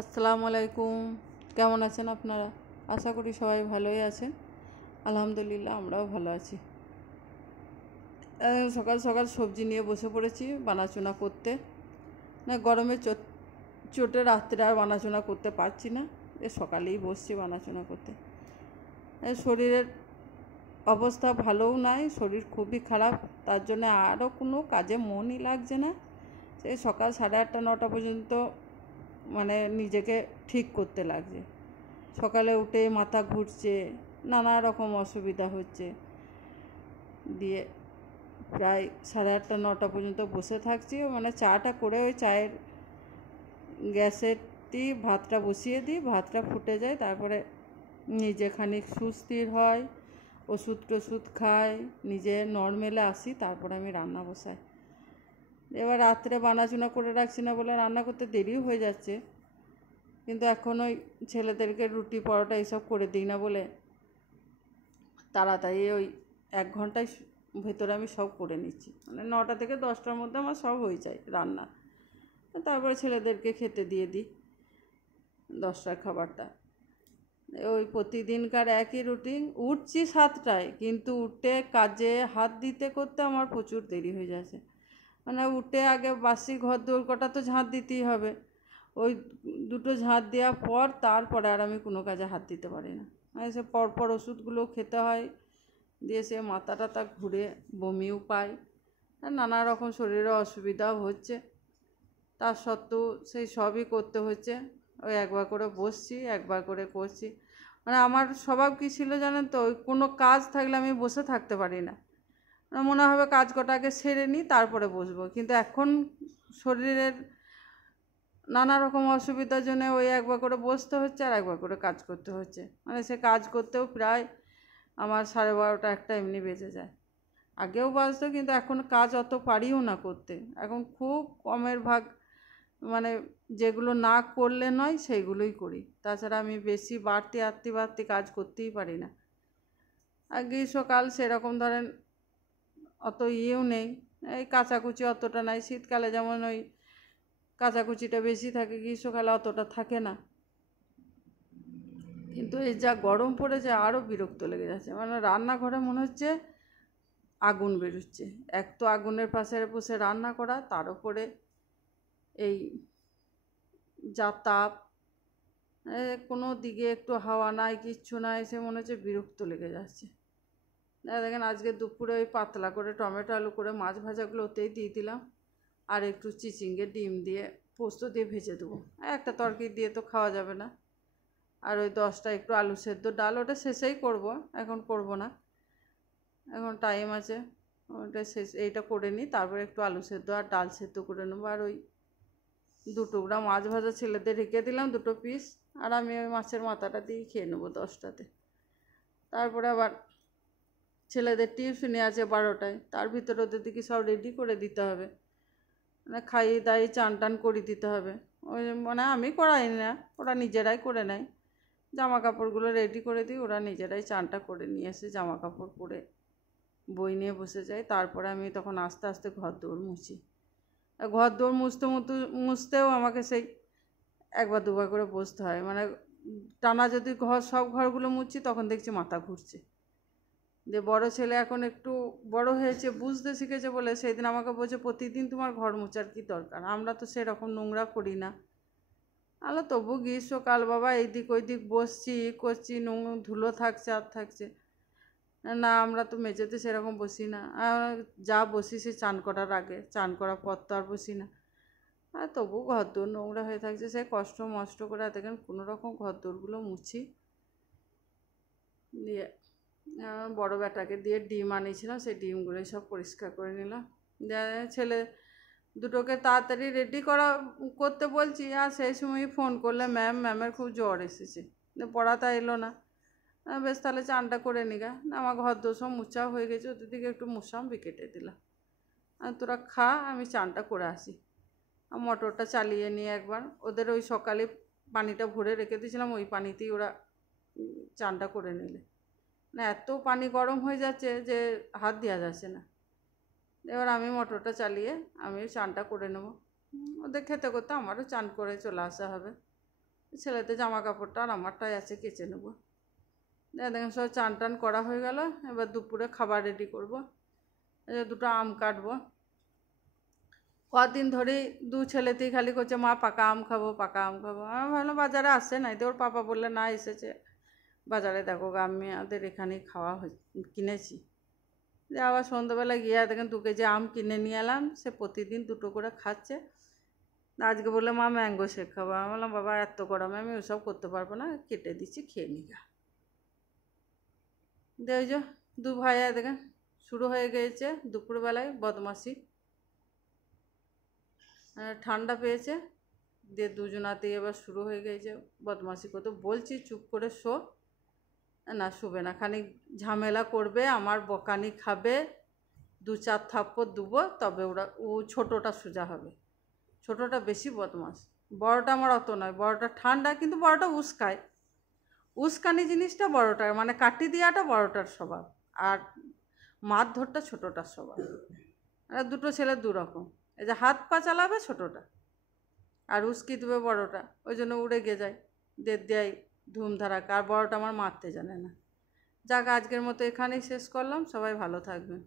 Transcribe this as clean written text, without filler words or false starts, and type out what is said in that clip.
আসসালামু আলাইকুম। কেমন আছেন আপনারা? আশা করি সবাই ভালোই আছেন। আলহামদুলিল্লাহ আমরাও ভালো আছি। সকাল সকাল সবজি নিয়ে বসে পড়েছি বানাচুনা করতে। না গরমে চোটে রাত্রে আর বানাচুনা করতে পারছি না, সকালেই বসছি বানাচুনা করতে। শরীরের অবস্থা ভালোও নয়, শরীর খুবই খারাপ, তার জন্য আরও কোনো কাজে মনই লাগছে না। সেই সকাল 8:30 9টা পর্যন্ত মানে নিজেকে ঠিক করতে লাগছে। সকালে উঠে মাথা ঘুরছে, নানা রকম অসুবিধা হচ্ছে, দিয়ে প্রায় 8:30 9টা পর্যন্ত বসে থাকছি। মানে চাটা করে ওই চায়ের গ্যাসেরটি ভাতটা বসিয়ে দিই, ভাতটা ফুটে যায়, তারপরে নিজে খানিক সুস্থির হয়, ওষুধ টষুধ খাই, নিজে নর্মেলে আসি, তারপরে আমি রান্না বসাই। এবার রাত্রে বানাচুনা করে রাখছি না বলে রান্না করতে দেরিও হয়ে যাচ্ছে, কিন্তু এখন ওই ছেলেদেরকে রুটি পরোটা এইসব করে দিই না বলে তাড়াতাড়ি ওই 1 ঘন্টার ভেতরে আমি সব করে নিচ্ছি। মানে 9টা থেকে 10টার মধ্যে আমার সব হয়ে যায় রান্না। তারপরে ছেলেদেরকে খেতে দিয়ে দিই 10টার খাবারটা। ওই প্রতিদিনকার একই রুটিন। উঠছি 7টায়, কিন্তু উঠে কাজে হাত দিতে করতে আমার প্রচুর দেরি হয়ে যাচ্ছে। মানে উঠে আগে বাসি ঘর দৌড় কটা তো ঝাঁট দিতেই হবে, ওই দুটো ঝাঁট দেওয়ার পর তারপরে আর আমি কোনো কাজে হাত দিতে পারি না। সে পরপর ওষুধগুলো খেতে হয়, দিয়ে সে মাথা টাথা ঘুরে বমিও পাই, নানা রকম শরীরে অসুবিধাও হচ্ছে। তার সত্ত্বেও সেই সবই করতে হচ্ছে। ওই একবার করে বসছি, একবার করে করছি। মানে আমার স্বভাব কী ছিল জানেন তো, ওই কোনো কাজ থাকলে আমি বসে থাকতে পারি না। মনে হবে কাজ কটা আগে সেরে নিই তারপরে বসবো, কিন্তু এখন শরীরের নানা রকম অসুবিধার জন্য ওই একবার করে বসতে হচ্ছে আর একবার করে কাজ করতে হচ্ছে। মানে সে কাজ করতেও প্রায় আমার 12:30 1টা এমনি বেজে যায়। আগেও বাজতো, কিন্তু এখন কাজ অত পারিও না করতে। এখন খুব কমের ভাগ, মানে যেগুলো না করলে নয় সেইগুলোই করি, তাছাড়া আমি বেশি বাড়তি কাজ করতেই পারি না। আর গ্রীষ্মকাল সেরকম ধরেন অত ইয়েও নেই, এই কাচাকুচি অতটা নাই। শীতকালে যেমন ওই কাচাকুচিটা বেশি থাকে, গ্রীষ্মকালে অতটা থাকে না। কিন্তু এই যা গরম পড়েছে আরও বিরক্ত লেগে যাচ্ছে। মানে রান্নাঘরে মনে হচ্ছে আগুন বেরোচ্ছে। এক তো আগুনের পাশে বসে রান্না করা, তার উপরে এই যা তাপ, কোনো দিকে একটু হাওয়া নাই, কিচ্ছু নাই, সে মনে হচ্ছে বিরক্ত লেগে যাচ্ছে। দেখেন আজকে দুপুরে ওই পাতলা করে টমেটো আলু করে মাছ ভাজাগুলো ওতেই দিয়ে দিলাম, আর একটু চিচিঙ্গে ডিম দিয়ে পোস্ত দিয়ে ভেজে দেবো। একটা তরকারি দিয়ে তো খাওয়া যাবে না। আর ওই 10টা একটু আলু সেদ্ধ ডাল, ওটা শেষেই করব, এখন করব না, এখন টাইম আছে। ওটা শেষ, এইটা করে নিই, তারপরে একটু আলু সেদ্ধ আর ডাল সেদ্ধ করে নেবো। আর ওই 2 টুকরা মাছ ভাজা ছেলেদের রেখে দিলাম, 2 পিস, আর আমি ওই মাছের মাথাটা দিয়েই খেয়ে নেবো 10টাতে। তারপরে আবার ছেলেদের টিউশনি আছে 12টায়, তার ভিতরে ওদের দিকে সব রেডি করে দিতে হবে। মানে খাইয়ে দাইয়ে চান টান করে দিতে হবে। ওই মানে আমি করাই না, ওরা নিজেরাই করে নেয়। জামা কাপড়গুলো রেডি করে দিই, ওরা নিজেরাই চানটা করে নিয়ে এসে জামা কাপড় পরে বই নিয়ে বসে যায়। তারপরে আমি তখন আস্তে আস্তে ঘর দৌড় মুছি। ঘর দৌড় মুছতেও আমাকে সেই একবার দুবার করে বসতে হয়। মানে টানা যদি সব ঘরগুলো মুছছি, তখন দেখছি মাথা ঘুরছে। যে বড় ছেলে এখন একটু বড় হয়েছে, বুঝতে শিখেছে বলে সেই দিন আমাকে বলছে, প্রতিদিন তোমার ঘর মোছার কী দরকার, আমরা তো সেরকম নোংরা করি না। আলো তবু গ্রীষ্মকাল বাবা, এইদিক ওই দিক বসছি করছি, ধুলো থাকছে আর থাকছে না, আমরা তো মেঝেতে সেরকম বসি না। যা বসি সে চান করার আগে, চান করার পর তো আর বসি না। আর তবু ঘর দৌড় নোংরা হয়ে থাকছে, সে কষ্ট মষ্ট করে দেখেন কোনো রকম ঘর দৌড়গুলো মুছি। দিয়ে বড় বেটাকে দিয়ে ডিম আনিয়েছিলাম, সেই ডিমগুলোই সব পরিষ্কার করে নিলাম। ছেলে দুটোকে তাড়াতাড়ি রেডি করতে বলছি, আর সেই সময়ই ফোন করলে ম্যামের খুব জ্বর এসেছে, পড়াটা এলো না। বেশ তাহলে চানটা করে নিগা, আমার ঘর দোর সব মুছাও হয়ে গেছে, ওদের দিকে একটু মুছাম, বিকেটে দিলাম, আর তোরা খা, আমি চানটা করে আসি। মোটরটা চালিয়ে নিয়ে একবার ওদের ওই সকালে পানিটা ভরে রেখে দিয়েছিলাম, ওই পানিতেই ওরা চানটা করে নিলে। না এত পানি গরম হয়ে যাচ্ছে যে হাত দেওয়া যাচ্ছে না। এবার আমি মোটরটা চালিয়ে আমি চানটা করে নেব, ওদের খেতে করতে আমারও চান করে চলে আসা হবে। ছেলেতে জামা কাপড়টা আর আমারটাই আছে, কেচে নেবো। দেখেন সব চান টান করা হয়ে গেল। এবার দুপুরে খাবার রেডি করবো। এই যে দুটো আম কাটবো। কদিন ধরেই দু ছেলেতেই খালি করছে মা পাকা আম খাবো, পাকা আম খাবো। আমি ভাবলাম বাজারে আসছে নাই তো, ওর পাপা বললে না এসেছে বাজারে, দেখো আমি আমাদের এখানেই খাওয়া কিনেছি। যে আবার সন্ধ্যাবেলা গিয়ে দেখেন 2 কেজি আম কিনে নিয়ে এলাম। সে প্রতিদিন দুটো করে খাচ্ছে। আজকে বললে মা ম্যাঙ্গো শেক খাবো। আমি বললাম বাবা এত গরমে আমি ওসব করতে পারবো না, কেটে দিচ্ছি খেয়ে নিগা। দিয়ে ওই যে 2 ভাইয়া দেখেন শুরু হয়ে গিয়েছে দুপুরবেলায় বদমাশি। ঠান্ডা পেয়েছে, দিয়ে দুজনাতেই এবার শুরু হয়ে গিয়েছে বদমাশি করতে। বলছি চুপ করে শো, না শোবে না, খানিক ঝামেলা করবে, আমার বকানি খাবে, 2-4 থাপ্পড় দেবো তবে ও ছোটোটা সোজা হবে। ছোটোটা বেশি বদমাশ, বড়টা আমার অত নয়। বড়টা ঠান্ডা, কিন্তু বড়টা উস্কায়। উস্কানি জিনিসটা বড়টার, মানে কাটি দেওয়াটা বড়টার স্বভাব, আর মারধরটা ছোটোটার স্বভাব। আর দুটো ছেলে 2 রকম। এই যে হাত পা চালাবে ছোটোটা, আর উস্কি দেবে বড়টা, ওই জন্য উড়ে গিয়ে যায়, দেয় ধুমধারাকা। আর বড়টা আমার মারতে জানে না। যাক, আজকের মতো এখানেই শেষ করলাম। সবাই ভালো থাকবেন।